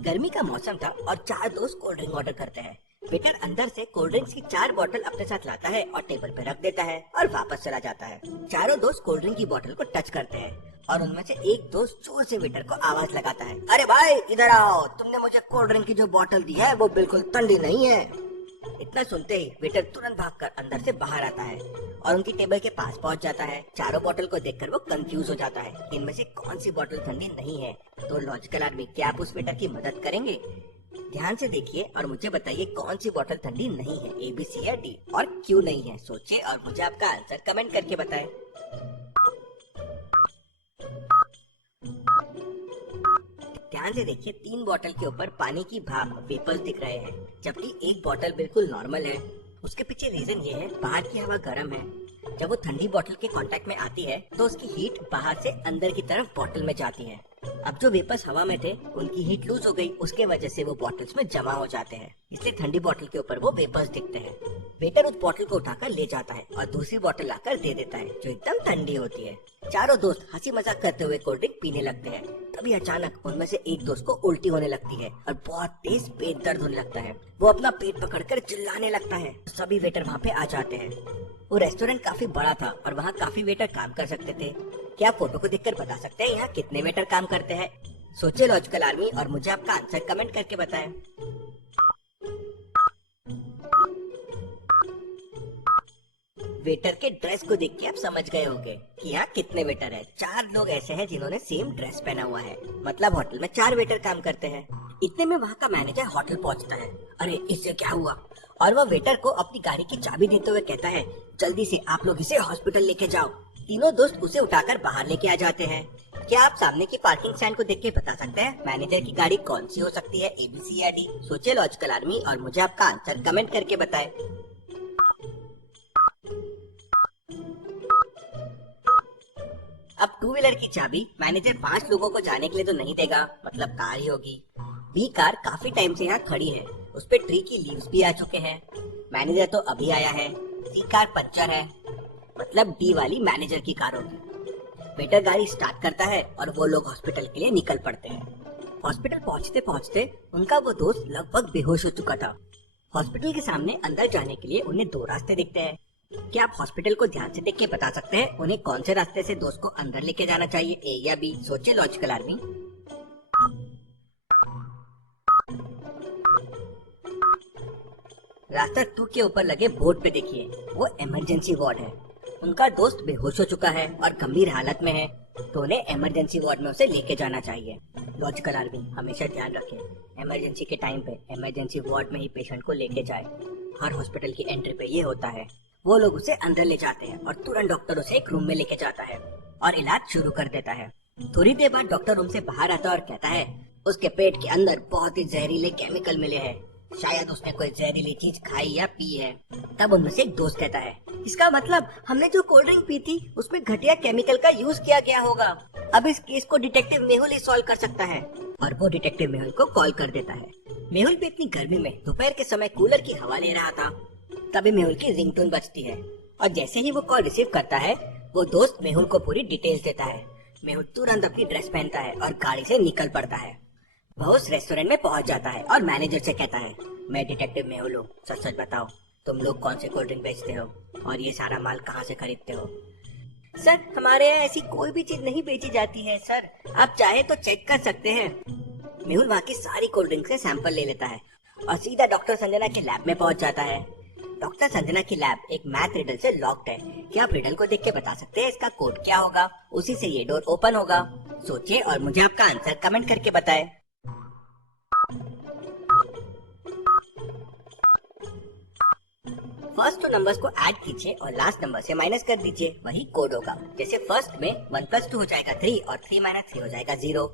गर्मी का मौसम था और चार दोस्त कोल्ड ड्रिंक ऑर्डर करते हैं। वेटर अंदर से कोल्ड ड्रिंक्स की 4 बोतल अपने साथ लाता है और टेबल पे रख देता है और वापस चला जाता है। चारों दोस्त कोल्ड ड्रिंक की बोतल को टच करते हैं और उनमें से एक दोस्त जोर से वेटर को आवाज लगाता है, अरे भाई इधर आओ, तुमने मुझे कोल्ड ड्रिंक की जो बोतल दी है वो बिल्कुल ठंडी नहीं है। इतना सुनते ही वेटर तुरंत भागकर अंदर से बाहर आता है और उनकी टेबल के पास पहुंच जाता है। चारों बोतल को देखकर वो कंफ्यूज हो जाता है कि इनमें से कौन सी बोतल ठंडी नहीं है। तो लॉजिकल आदमी, क्या आप उस वेटर की मदद करेंगे? ध्यान से देखिए और मुझे बताइए कौन सी बोतल ठंडी नहीं है, ए, बी, सी या डी, और क्यों नहीं है। सोचिए और मुझे आपका आंसर कमेंट करके बताएं। ध्यान से देखिए, 3 बोतल के ऊपर पानी की भाप वेपर्स दिख रहे हैं, जबकि एक बोतल बिल्कुल नॉर्मल है। उसके पीछे रीजन ये है, बाहर की हवा गर्म है। जब वो ठंडी बोतल के कांटेक्ट में आती है तो उसकी हीट बाहर से अंदर की तरफ बोतल में जाती है। अब जो वेपर्स हवा में थे उनकी हीट लूज हो गई, उसके वजह से वो बोतल्स में जमा हो जाते हैं, इसलिए ठंडी बोतल के ऊपर वो वेपर्स दिखते हैं। वेटर उस बोतल को उठाकर ले जाता है और दूसरी बोतल लाकर दे देता है जो एकदम ठंडी होती है। चारों दोस्त हंसी मजाक करते हुए कोल्ड ड्रिंक पीने लगते हैं। तभी अचानक उनमें से एक दोस्त को उल्टी होने लगती है और बहुत तेज पेट दर्द होने लगता है। वो अपना पेट पकड़कर चिल्लाने लगता है। सभी वेटर वहाँ पे आ जाते हैं। वो रेस्टोरेंट काफी बड़ा था और वहाँ काफी वेटर काम कर सकते थे। क्या आप फोटो को देखकर बता सकते हैं यहाँ कितने वेटर काम करते हैं? सोचिए लॉजिकल आर्मी और मुझे आपका आंसर कमेंट करके बताएं। वेटर के ड्रेस को देख के आप समझ गए होंगे कि यहाँ कितने वेटर हैं। 4 लोग ऐसे हैं जिन्होंने सेम ड्रेस पहना हुआ है, मतलब होटल में 4 वेटर काम करते हैं। इतने में वहाँ का मैनेजर होटल पहुँचता है। अरे इससे क्या हुआ? और वह वेटर को अपनी गाड़ी की चाबी देते हुए कहता है, जल्दी से आप लोग इसे हॉस्पिटल लेके जाओ। तीनों दोस्त उसे उठाकर बाहर लेके आ जाते हैं। क्या आप सामने की पार्किंग स्टैंड को देख के बता सकते हैं मैनेजर की गाड़ी कौन सी हो सकती है, ए, बी, सी या डी? सोचिए लॉजिकल आर्मी और मुझे आपका आंसर कमेंट करके बताएं। अब 2 व्हीलर की चाबी मैनेजर 5 लोगों को जाने के लिए तो नहीं देगा, मतलब कार ही होगी। बी कार काफी टाइम से यहाँ खड़ी है, उस पे ट्री की लीव्स भी आ चुके हैं। मैनेजर तो अभी आया है। सी कार पंचर है, मतलब डी वाली मैनेजर की कार होगी। वेटर गाड़ी स्टार्ट करता है और वो लोग हॉस्पिटल के लिए निकल पड़ते हैं। हॉस्पिटल पहुँचते पहुँचते उनका वो दोस्त लगभग बेहोश हो चुका था। हॉस्पिटल के सामने अंदर जाने के लिए उन्हें 2 रास्ते दिखते हैं। क्या आप हॉस्पिटल को ध्यान से देख के बता सकते हैं उन्हें कौन से रास्ते से दोस्त को अंदर लेके जाना चाहिए, ए या बी? सोचिए लॉजिकल आर्मी। रास्ता 2 के ऊपर लगे बोर्ड पे देखिए, वो इमरजेंसी वार्ड है। उनका दोस्त बेहोश हो चुका है और गंभीर हालत में है, तो उन्हें इमरजेंसी वार्ड में उसे लेके जाना चाहिए। लॉजिकल आर्मी हमेशा ध्यान रखें, इमरजेंसी के टाइम पे इमरजेंसी वार्ड में ही पेशेंट को लेके जाए। हर हॉस्पिटल की एंट्री पे ये होता है। वो लोग उसे अंदर ले जाते हैं और तुरंत डॉक्टर उसे एक रूम में लेके जाता है और इलाज शुरू कर देता है। थोड़ी देर बाद डॉक्टर रूम से बाहर आता है और कहता है, उसके पेट के अंदर बहुत ही जहरीले केमिकल मिले हैं, शायद उसने कोई जहरीली चीज खाई या पी है। तब उनमें से एक दोस्त कहता है, इसका मतलब हमने जो कोल्ड ड्रिंक पी थी उसमें घटिया केमिकल का यूज किया गया होगा। अब इस केस को डिटेक्टिव मेहुल ही सॉल्व कर सकता है। और वो डिटेक्टिव मेहुल को कॉल कर देता है। मेहुल भी इतनी गर्मी में दोपहर के समय कूलर की हवा ले रहा था। तभी मेहुल की रिंगटोन बजती है और जैसे ही वो कॉल रिसीव करता है वो दोस्त मेहुल को पूरी डिटेल्स देता है। मेहुल तुरंत अपनी ड्रेस पहनता है और गाड़ी से निकल पड़ता है। वो उस रेस्टोरेंट में पहुंच जाता है और मैनेजर से कहता है, मैं डिटेक्टिव मेहुल हूँ, सच सच बताओ तुम लोग कौन से कोल्ड ड्रिंक बेचते हो और ये सारा माल कहाँ से खरीदते हो? सर हमारे यहाँ ऐसी कोई भी चीज नहीं बेची जाती है सर, आप चाहे तो चेक कर सकते हैं। मेहुल वहाँ की सारी कोल्ड ड्रिंक से सैंपल ले लेता है और सीधा डॉक्टर संजना के लैब में पहुंच जाता है। डॉक्टर संजना की लैब एक मैथ रिडल से लॉक्ड है। क्या आप रिडल को देख के बता सकते हैं इसका कोड क्या होगा? उसी से ये डोर ओपन होगा। सोचिए और मुझे आपका आंसर कमेंट करके बताएं। फर्स्ट 2 नंबर्स को ऐड कीजिए और लास्ट नंबर से माइनस कर दीजिए, वही कोड होगा। जैसे फर्स्ट में 1 + 2 हो जाएगा 3 और 3 - 3 हो जाएगा 0।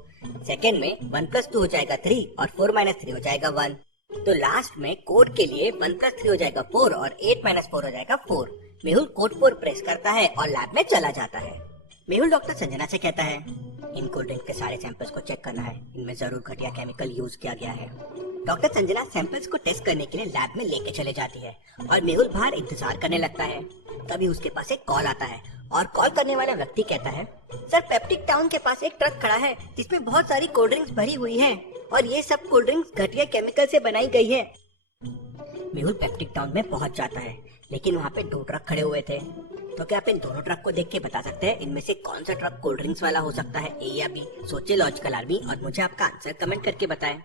सेकेंड में 1 + 2 हो जाएगा 3 और 4 - 3 हो जाएगा 1। तो लास्ट में कोड के लिए 1 + 3 हो जाएगा 4 और 8 - 4 हो जाएगा 4। मेहुल कोड 4 प्रेस करता है और लैब में चला जाता है। मेहुल डॉक्टर संजना से कहता है, इन कोल्ड ड्रिंक के सारे सैंपल्स को चेक करना है, इनमें जरूर घटिया केमिकल यूज किया गया है। डॉक्टर संजना सैंपल्स को टेस्ट करने के लिए लैब में लेके चले जाती है और मेहुल बाहर इंतजार करने लगता है। तभी उसके पास एक कॉल आता है और कॉल करने वाला व्यक्ति कहता है, सर पेप्टिक टाउन के पास एक ट्रक खड़ा है जिसमें बहुत सारी कोल्ड ड्रिंक्स भरी हुई हैं। और ये सब कोल्ड ड्रिंक्स घटिया केमिकल से बनाई गई है। मेहुल पेप्टिक टाउन में पहुंच जाता है, लेकिन वहाँ पे 2 ट्रक खड़े हुए थे। तो क्या आप इन दोनों ट्रक को देख के बता सकते हैं इनमें से कौन सा ट्रक कोल्ड ड्रिंक्स वाला हो सकता है, ए या बी? सोचिए लॉजिकल आर्मी और मुझे आपका आंसर कमेंट करके बताएं।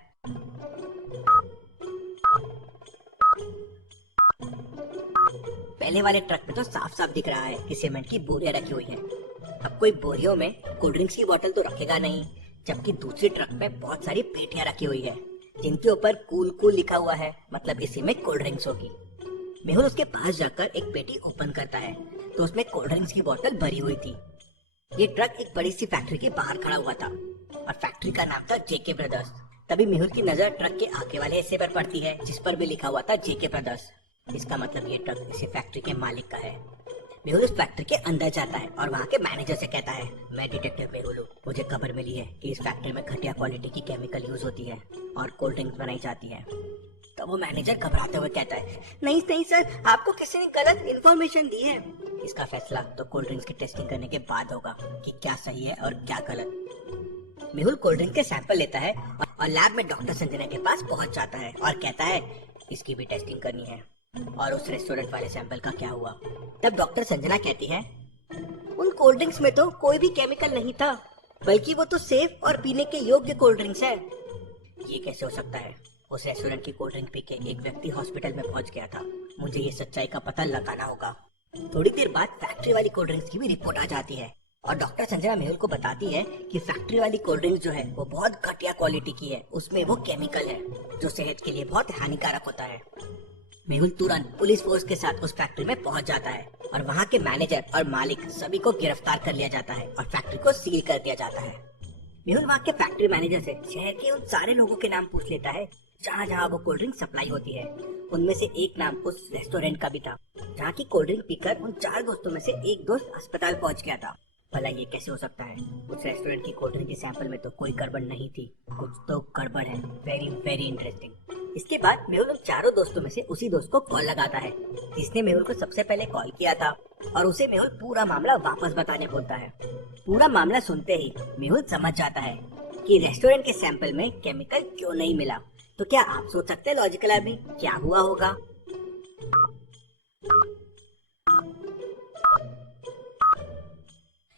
पहले वाले ट्रक में तो साफ साफ दिख रहा है कि सीमेंट की बोरियां रखी हुई है। अब कोई बोरियों में कोल्ड ड्रिंक्स की बोतल तो रखेगा नहीं, जबकि दूसरी ट्रक में बहुत सारी पेटियां रखी हुई है जिनके ऊपर कूल कूल लिखा हुआ है, मतलब इसी में कोल्ड ड्रिंक्स होगी। मेहुल उसके पास जाकर एक पेटी ओपन करता है तो उसमें कोल्ड ड्रिंक्स की बोतल भरी हुई थी। ये ट्रक एक बड़ी सी फैक्ट्री के बाहर खड़ा हुआ था और फैक्ट्री का नाम था जेके ब्रदर्स। तभी मेहुल की नजर ट्रक के आगे वाले हिस्से पर पड़ती है जिस पर भी लिखा हुआ था जेके ब्रदर्स। इसका मतलब ये ट्रक इसी फैक्ट्री के मालिक का है। मेहुल उस फैक्ट्री के अंदर जाता है और वहाँ के मैनेजर से कहता है, मैं डिटेक्टिव मेहुल हूँ, मुझे खबर मिली है कि इस फैक्ट्री में घटिया क्वालिटी की केमिकल यूज होती है और कोल्ड ड्रिंक्स बनाई जाती है। तो वो मैनेजर घबराते हुए कहता है, नहीं नहीं सर, आपको किसी ने गलत इन्फॉर्मेशन दी है। इसका फैसला तो कोल्ड ड्रिंक्स की टेस्टिंग करने के बाद होगा कि क्या सही है और क्या गलत। मेहुल कोल्ड ड्रिंक के सैंपल लेता है और लैब में डॉक्टर संजना के पास पहुंच जाता है और कहता है इसकी भी टेस्टिंग करनी है। और उस रेस्टोरेंट वाले सैंपल का क्या हुआ? तब डॉक्टर संजना कहती है, उन कोल्ड ड्रिंक्स में तो कोई भी केमिकल नहीं था, बल्कि वो तो सेफ और पीने के योग्य कोल्ड ड्रिंक्स है। ये कैसे हो सकता है? उस रेस्टोरेंट की कोल्ड ड्रिंक पी के एक व्यक्ति हॉस्पिटल में पहुंच गया था। मुझे ये सच्चाई का पता लगाना होगा। थोड़ी देर बाद फैक्ट्री वाली कोल्ड ड्रिंक्स की भी रिपोर्ट आ जाती है और डॉक्टर संजना मेहुल को बताती है कि फैक्ट्री वाली कोल्ड ड्रिंक्स जो है वो बहुत घटिया क्वालिटी की है, उसमें वो केमिकल है जो सेहत के लिए बहुत हानिकारक होता है। मेहुल तुरंत पुलिस फोर्स के साथ उस फैक्ट्री में पहुंच जाता है और वहाँ के मैनेजर और मालिक सभी को गिरफ्तार कर लिया जाता है और फैक्ट्री को सील कर दिया जाता है। मेहुल वहाँ के फैक्ट्री मैनेजर से शहर के उन सारे लोगों के नाम पूछ लेता है जहाँ जहाँ वो कोल्ड ड्रिंक सप्लाई होती है। उनमें से एक नाम उस रेस्टोरेंट का भी था जहाँ की कोल्ड ड्रिंक पीकर उन 4 दोस्तों में से एक दोस्त अस्पताल पहुँच गया था। भला ये कैसे हो सकता है? उस रेस्टोरेंट की कोल्ड ड्रिंक के सैंपल में तो कोई गड़बड़ नहीं थी, कुछ तो गड़बड़ है। Very very interesting. इसके बाद मेहुल उन 4 दोस्तों में से उसी दोस्त को कॉल लगाता है जिसने मेहुल को सबसे पहले कॉल किया था और उसे मेहुल पूरा मामला वापस बताने बोलता है। पूरा मामला सुनते ही मेहुल समझ जाता है कि रेस्टोरेंट के सैंपल में केमिकल क्यों नहीं मिला। तो क्या आप सोच सकते हैं लॉजिकल आर्मी क्या हुआ होगा?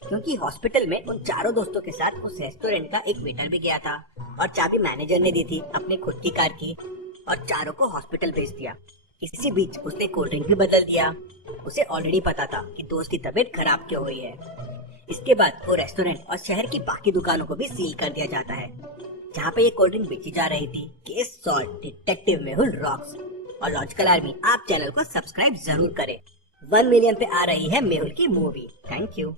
क्योंकि हॉस्पिटल में उन 4 दोस्तों के साथ उस रेस्टोरेंट का एक वेटर भी गया था और चाबी मैनेजर ने दी थी अपने खुद की कार की और 4 को हॉस्पिटल भेज दिया। इसी बीच उसने कोल्ड ड्रिंक भी बदल दिया। उसे ऑलरेडी पता था कि दोस्त की तबीयत खराब क्यों हुई है। इसके बाद वो रेस्टोरेंट और शहर की बाकी दुकानों को भी सील कर दिया जाता है जहाँ पे ये कोल्ड ड्रिंक बेची जा रही थी। Case solve, detective Mehul rocks. और लॉजिकल आर्मी आप चैनल को सब्सक्राइब जरूर करें। 1 मिलियन पे आ रही है मेहुल की मूवी। Thank you.